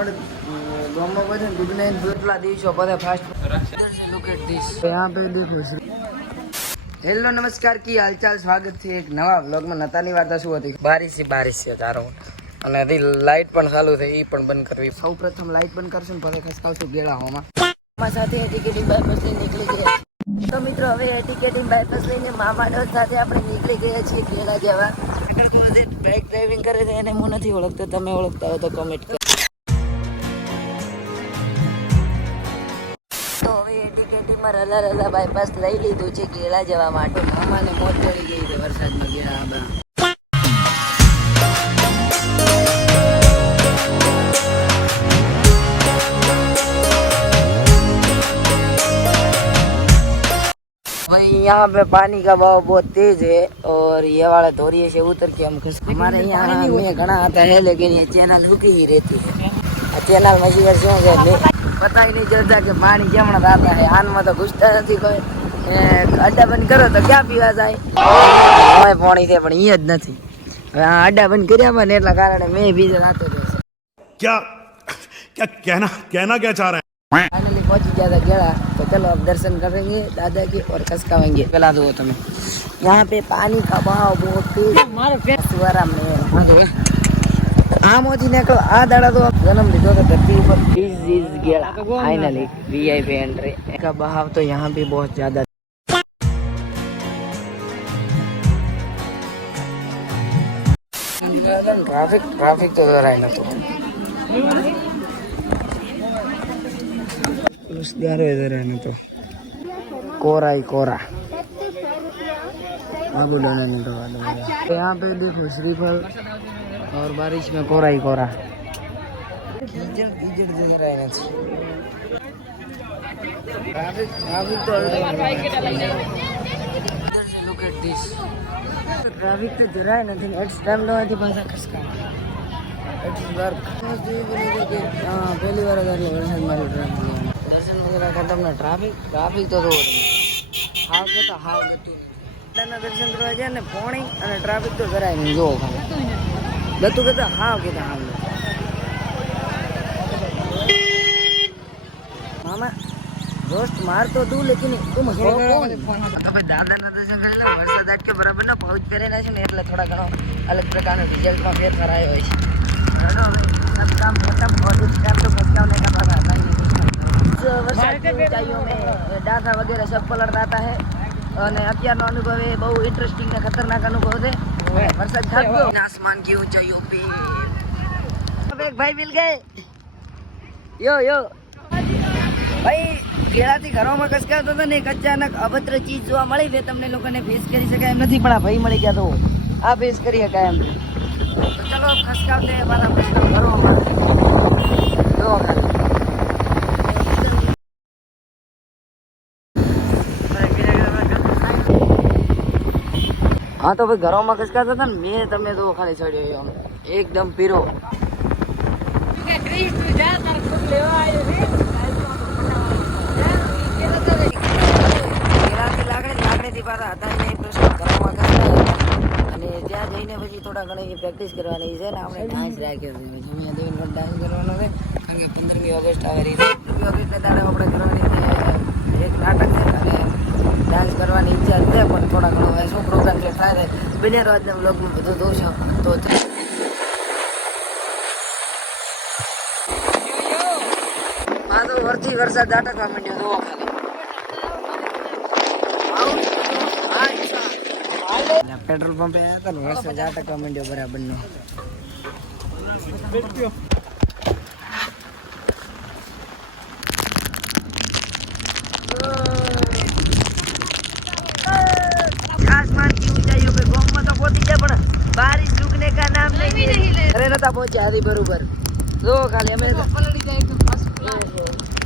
Mode ગામમાં બધે ને દૂધ નહીં એટલા દિવસો બધા ફાસ્ટ લુક એટ ધીસ यहाँ पे देखो હેલો નમસ્કાર કી હાલચાલ સ્વાગત છે એક નવા વ્લોગમાં નતાની વાર્તા શું હતી બારિશ છે બારિશ છે ચારો અને હજી લાઇટ પણ ચાલુ થઈ એ પણ બંધ કરવી સૌ પ્રથમ લાઇટ બંધ કરશું ને પછી ખસકાવશું ગેળા હોમાં મામા સાથે ટિકેટિંગ બાયપાસ લઈને નીકળી ગયા તો મિત્રો હવે ટિકેટિંગ બાયપાસ લઈને મામા ડોર સાથે આપણે નીકળી ગયા છીએ ગેળા જવા જે બાઇક ડ્રાઇવિંગ કરે છે એને હું નથી ઓળખતો તમે ઓળખતા હોય તો કમેન્ટ કરો એ ટિકેટિંગમાં રલા રલા બાયપાસ લઈ લીધું છે ગેળા જવા માટે મામાને મોત પડી ગઈ છે વરસાદમાં ગેળા આબા भाई यहाँ पे पानी का बहाव बहुत तेज है और ये वाला धोरिए से उतर के हम खस हमारे यहाँ में घना आता है लेकिन ये चैनल रुकी ही रहती है આ ચેનલ માં શિવર શું છે મેં પતા ही नहीं चलता કે પાણી કેમણ થતા है આનમાં તો ઘૂસતા નથી કોઈ એ અડ્ડા બંધ કરો તો ક્યાં પીવા જાય હવે પાણી છે પણ ઈ જ નથી હવે આ અડ્ડા બંધ કર્યા ને એટલા કારણે મેં બીજે રાતો રહેશે क्या क्या कहना कहना क्या चाह रहे हैं फाइनली पहुंच गया था गेड़ा तो चलो अब दर्शन करेंगे दादा के और खसकावेंगे पिला दो तुम्हें यहाँ पे पानी का बहाव बहुत तेज मारे सुवारा में આમાંથી નીકળો. આ દાડા તો જન્મ લીધો તો ધરતી ઉપર. ઇઝ ઇઝ ગેલા ફાઇનલી વીઆઈપી એન્ટ્રી એકા બહાવ તો યહાં ભી બહોત જ્યાદા ટ્રાફિક ટ્રાફિક તો જરાય નતો રોજગારો કોરા આબુ ડોના નીકળવા દો. યહાં પે દેખો, શ્રીફળ. वाला वाला। तो यहाँ पे देखो श्रीफल और बारिश में कोरा ही कोरा कीचड़ कीचड़ दिख रहा है ना ट्रैफिक ट्रैफिक तो लुक एट दिस ટ્રાફિક તો જરાય નથી એટ્સ ટાઈમ લેવાથી પાછા ખસકા એટ્સ વર્ક હા પહેલી વાર જ આટલો વરસાદ મારી ટ્રાફિક દર્શન વગેરે ખતમ ને ટ્રાફિક ટ્રાફિક તો જોવો તમે હાવ કે તો હાવ ગતું દાદાના દર્શન કરવા જાય ને પોણી અને ટ્રાફિક તો જરાય નહીં જોવો ખાલી બધું કહેતા હા કહેતા હા મામા રોસ્ટ મારતો તું લેકિન તું મહેરો કોણ હવે દાદા દાદા સંગળેલા વરસાદ અટકે બરાબર ના પાઉચ પહેરી છે ને એટલે થોડા ઘણો અલગ પ્રકારનો રિઝલ્ટમાં ફેર આવ્યો હોય છે. કામ ખતમ બધું કામ તો ભટકાવ ને કામ વરસાદ ઊંચાઈઓ મેં ડાસા વગેરે સબ પલળતા હતા હે. અને અત્યારનો અનુભવ એ બહુ ઇન્ટરેસ્ટિંગ ને ખતરનાક અનુભવ છે. વરસાદ થાક ગયો આસમાન કી ઊંચાઈ ઊભી એક ભાઈ મિલ ગયે યો યો. ભાઈ કેળાથી ઘરોમાં કસકાતો હતો ને એક અચાનક અભદ્ર ચીજ જોવા મળી બે તમને લોકોને ફેસ કરી શકાય એમ નથી પણ આ ભાઈ મળી ગયા તો આ ફેસ કરી શકાય એમ તો ચલો ખસકાવતે મારા ઘરોમાં જો હા તો ભાઈ ઘરોમાં ખસકાતા હતા ને? મેં તમને તો ખાલી ચડ્યો એકદમ પીરો અને ત્યાં જઈને પછી થોડા ઘણી પ્રેક્ટિસ કરવાની છે ને આપણે ડાન્સ રાખ્યો છે. દેવીનો ડાન્સ કરવાનો છે. કારણ કે પંદરમી ઓગસ્ટ આવે પંદરમી ઓગસ્ટને દાડે આપણે કરવાની છે એક નાટક છે અને ડાન્સ કરવાની ઈચ્છા છે પણ થોડા ઘણો હવે શું પ્રોગ્રામ છે બને રોજના બ્લોગમાં બધું દોષો તો આ તો વરથી વરસાદ દાટકવા માંડ્યો જોવો ખાલી પેટ્રોલ પંપે આવ્યા હતા ને વરસાદ આટકવા માંડ્યો બરાબર નો અરે નતા પહોંચ્યા હતી બરોબર. જો ખાલી અમે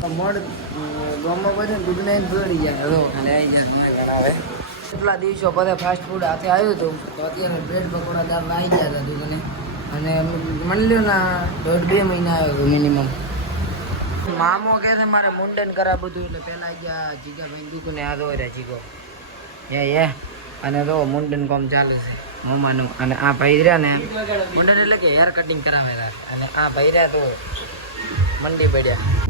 મળ ગામમાં પછી દૂધ લઈને દોડી ગયા જો ખાલી આવી કેટલા દિવસો પછી ફાસ્ટ ફૂડ હાથે આવ્યું હતું. તો અત્યારે બ્રેડ પકોડા દાળ આવી ગયા હતા દૂધને અને મળી લો દોઢ બે મહિના આવ્યો હતો મિનિમમ મામો કહે છે મારે મુંડન કરા બધું એટલે પહેલાં ગયા જીગાભાઈ દુઃખને આ દોર્યા જીગો. હે હે. અને તો મુંડન કોમ ચાલે છે. મમ્માનું અને આ રહ્યા ને મુંડન એટલે કે હેર કટિંગ કરાવેલા અને આ રહ્યા તો મંડી પડ્યા.